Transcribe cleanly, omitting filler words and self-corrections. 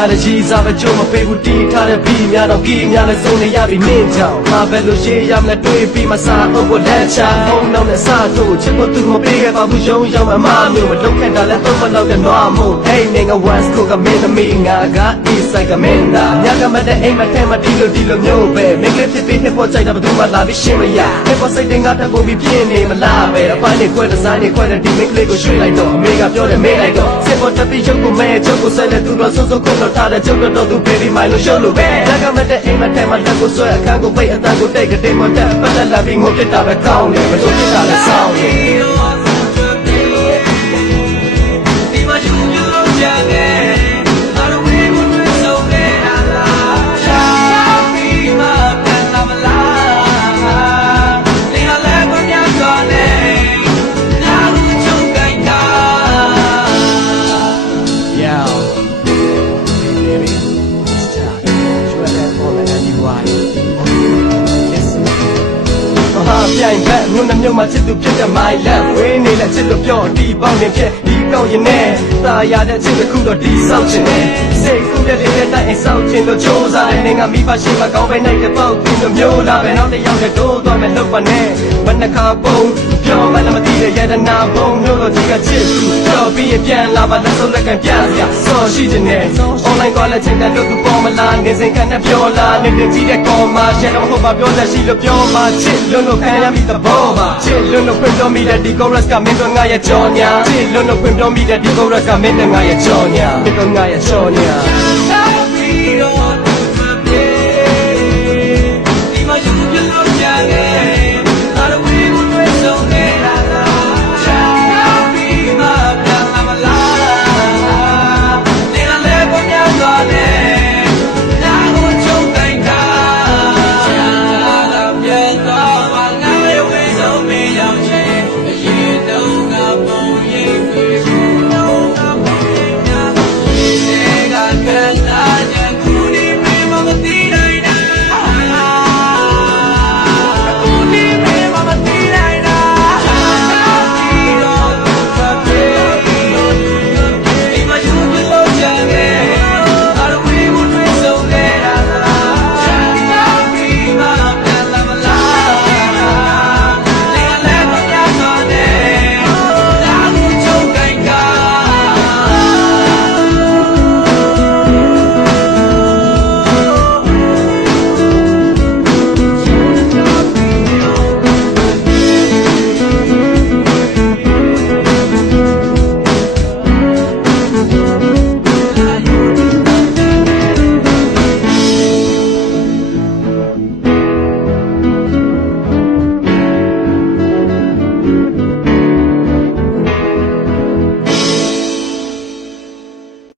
များတဲ့ကြီးစားပဲကြုံမပေးဘူးတီးထားတဲ့ပြီးများတော့ကြီးများလည်းစုံနေရပြီနင်းကြောင်ငါပဲလို့ရှိရမလဲတွေးပြီးမှစားအုပ်ဖို့လက်ချဖုန်းတော့နဲ့စားထုတ်ချစ်ဖို့သူမပေးခဲ့ပါဘူးယုံရောက်မှမမျိုးမလုပ်ခဲ့တာလည်းတော့မလောက်တဲ့နွားမို့ဟဲ့နေငါ once ကိုကမင်းသမီးငါက east side ကမင်းသားညကမတဲ့အိမ်မထဲမှာဒီလိုမျိုးပဲမင်းကလေးဖြစ်ပြီးနှစ်ပေါ်ကြိုက်တာဘယ်သူမှလာပြီးရှင်းမရနှစ်ပေါ်စိတ်တင်ငါတက်ဖို့ပြီးပြင်းနေမလားပဲအပိုင်းနဲ့ခွဲတဲ့စားနေခွဲတဲ့ဒီမင်းကလေးကိုရွှေ့လိုက်တော့အမေကပြောတယ်မေးလိုက်တော့စစ်ပေါ်တက်ပြီးရုပ်ကိုမဲချုပ်ကိုဆက်လက်သူတော့စိုးစိုးခုတော့ထားတဲ့ချုပ်တော့သူ baby my လို့ရှုပ်လို့ပဲညကမတဲ့အိမ်မထဲမှာလက်ကိုဆွဲအခန်းကိုပိတ်အတန်ကိုတိတ်ကတိတ်မတက်ပတ်သက်လာပြီးငိုပြစ်တာပဲကောင်းတယ်မလို့ပြစ်တာလည်းဆောင်းတယ်ပြိုင်ဘက်မြို့နှမြို့မှာချစ်သူဖြစ်တဲ့ my love ဝင်းနေလက်ချစ်လို့ပြောဒီပေါင်းနေဖြစ်ဒီကောင်းရင်နဲ့သာရတဲ့ချစ်တစ်ခုတော့ဒီဆောက်ချင်တယ်စိတ်ကူးတဲ့လေးနဲ့တိုင်ဆောက်ချင်လို့ကြိုးစားတဲ့နေငါမိဘရှိမှကောင်းပဲနိုင်တဲ့ပေါ့သူတို့မျိုးလာပဲနောက်တစ်ယောက်နဲ့တိုးသွားမယ်လို့ပါနဲ့ဘယ်နှခါပုံပြောမှလည်းမသိတဲ့ရတနာပုံမျိုးတော့ဒီကချစ်သူတော့ပြီးရင်ပြန်လာပါလက်စုပ်လက်ကပြစရာဆော်ရှိချင်တယ် online ကလည်းချင်တယ်လို့သူပေါ်မလားနေစဉ်ကနေပြောလာနေတဲ့ကြည့်တဲ့ကောမှာရှယ်တော့ဟုတ်ပါပြောတဲ့ရှိလို့ပြောမှချစ်လို့ခံရမိတဲ့ဘောမှာချစ်လို့ဖွင့်ပြောမိတဲ့ဒီ chorus ကမင်းတို့ငါရဲ့ကြော်ညာချစ်လို့ဖွင့်ပြောမိတဲ့ဒီ chorus ကမင်းတို့ငါရဲ့ကြော်ညာမင်းတို့ငါရဲ့ကြော်ညာ